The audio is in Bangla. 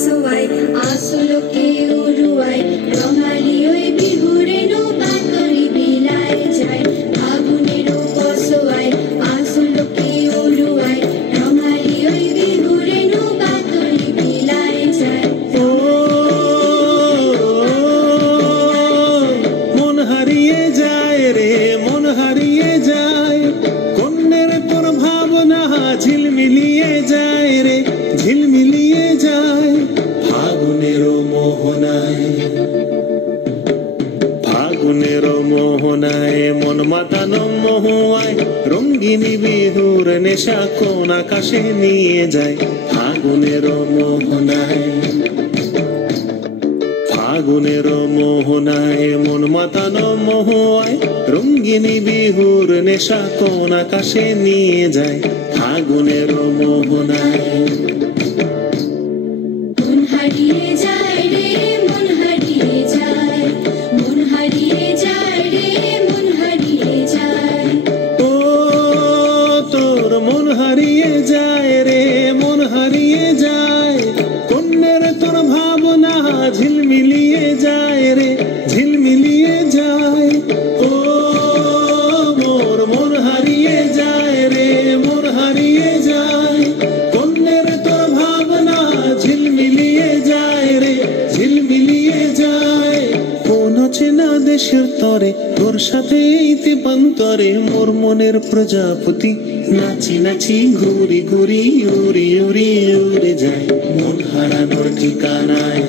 কসুয়াই আসুলোকে উড়ুয়াই রঙালি ওই বিহুরেনো বাতরি বিলায় যায় ফাগুনেরও কসুয়াই আসুলোকে উড়ুয়াই রঙালি ওই বিহুরেনো বাতরি বিলায় যায় মন হারিয়ে যায় রে মন হারিয়ে যায় কন্যের তোর ভাবনা ঝিলমিলিয়ে যায় রে ঝিলমিলিয়ে যায় ফাগুনেরও মোহনায় ফাগুনেরও মোহনায় মন মাতানো মহুয়ায় রঙ্গিনী বিহুর নেশা কোন আকাশে নিয়ে যায় ফাগুনেরও মোহনায় ফাগুনেরও মোহনায় মন মাতানো মহুয়ায় রঙ্গিনী বিহুর নেশা কোন আকাশে নিয়ে যায় ফাগুনেরও মোহনায় মন হারিয়ে যায় রে মন হারিয়ে যায় মন হারিয়ে যায় রে মন হারিয়ে যায় ও তোর মন হারিয়ে যায় রে মন হারিয়ে যায় কন্যের তোর ভাবনা ঝিলমিলিয়ে যায় রে ঝিলমিলিয়ে যায় ও মোর মন হারিয়ে যায় রে মন হারিয়ে যায় কন্যের তোর ভাবনা ঝিলমিলিয়ে যায় রে ঝিলমিলিয়ে যায় কোন চেনা দেশের তরে তোর সাথে ইতিবান্তরে মোর মনের প্রজাপতি নাচি নাচি ঘুরি ঘুরি উড়ি উড়ি উড়ে যায় মন হারানোর ঠিকানায়